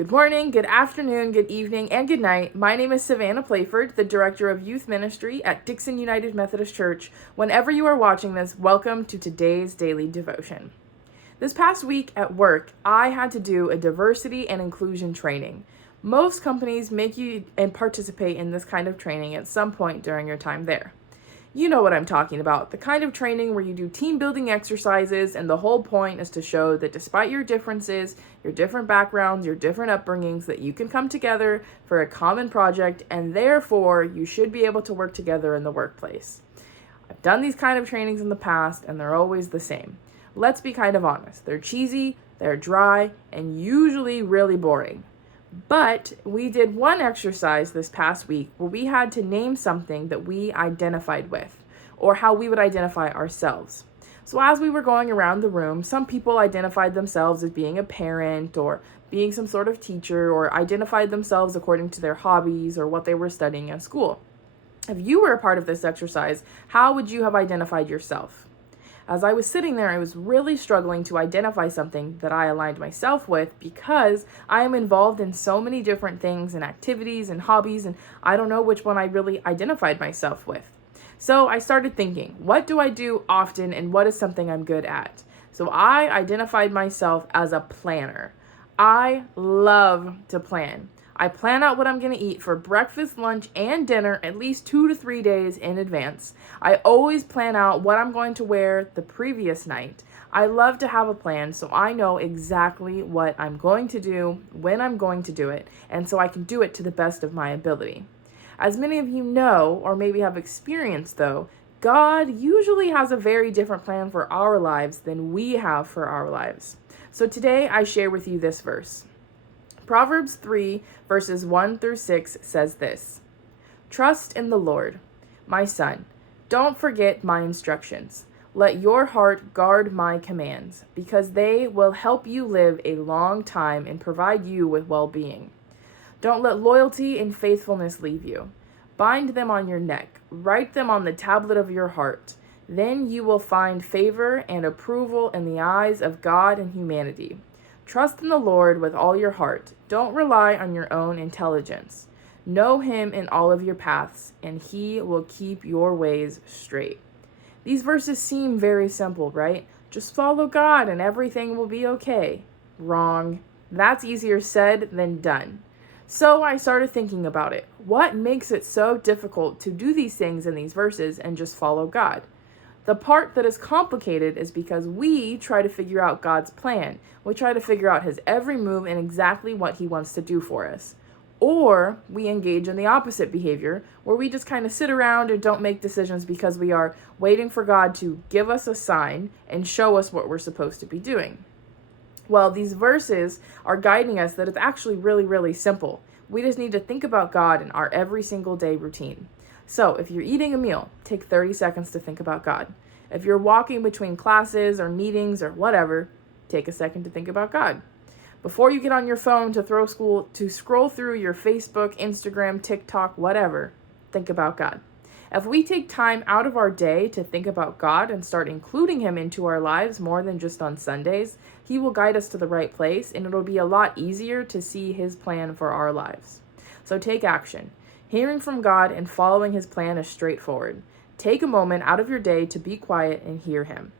Good morning, good afternoon, good evening, and good night. My name is Savannah Playford, the Director of Youth Ministry at Dixon United Methodist Church. Whenever you are watching this, welcome to today's daily devotion. This past week at work, I had to do a diversity and inclusion training. Most companies make you and participate in this kind of training at some point during your time there. You know what I'm talking about, the kind of training where you do team building exercises and the whole point is to show that despite your differences, your different backgrounds, your different upbringings, that you can come together for a common project and therefore you should be able to work together in the workplace. I've done these kind of trainings in the past and they're always the same. Let's be kind of honest, they're cheesy, they're dry, and usually really boring. But we did one exercise this past week where we had to name something that we identified with, or how we would identify ourselves. So as we were going around the room, some people identified themselves as being a parent or being some sort of teacher, or identified themselves according to their hobbies or what they were studying at school. If you were a part of this exercise, how would you have identified yourself? As I was sitting there, I was really struggling to identify something that I aligned myself with because I am involved in so many different things and activities and hobbies, and I don't know which one I really identified myself with. So I started thinking, what do I do often and what is something I'm good at? So I identified myself as a planner. I love to plan. I plan out what I'm going to eat for breakfast, lunch, and dinner at least 2 to 3 days in advance. I always plan out what I'm going to wear the previous night. I love to have a plan so I know exactly what I'm going to do, when I'm going to do it, and so I can do it to the best of my ability. As many of you know, or maybe have experienced though, God usually has a very different plan for our lives than we have for our lives. So today I share with you this verse. Proverbs 3, verses 1 through 6 says this: Trust in the Lord, my son. Don't forget my instructions. Let your heart guard my commands, because they will help you live a long time and provide you with well-being. Don't let loyalty and faithfulness leave you. Bind them on your neck. Write them on the tablet of your heart. Then you will find favor and approval in the eyes of God and humanity. Trust in the Lord with all your heart. Don't rely on your own intelligence. Know him in all of your paths, and he will keep your ways straight. These verses seem very simple, right? Just follow God and everything will be okay. Wrong. That's easier said than done. So I started thinking about it. What makes it so difficult to do these things in these verses and just follow God? The part that is complicated is because we try to figure out God's plan. We try to figure out his every move and exactly what he wants to do for us. Or we engage in the opposite behavior, where we just kind of sit around and don't make decisions because we are waiting for God to give us a sign and show us what we're supposed to be doing. Well, these verses are guiding us that it's actually really, really simple. We just need to think about God in our every single day routine. So if you're eating a meal, take 30 seconds to think about God. If you're walking between classes or meetings or whatever, take a second to think about God. Before you get on your phone to scroll through your Facebook, Instagram, TikTok, whatever, think about God. If we take time out of our day to think about God and start including him into our lives more than just on Sundays, he will guide us to the right place and it'll be a lot easier to see his plan for our lives. So take action. Hearing from God and following his plan is straightforward. Take a moment out of your day to be quiet and hear him.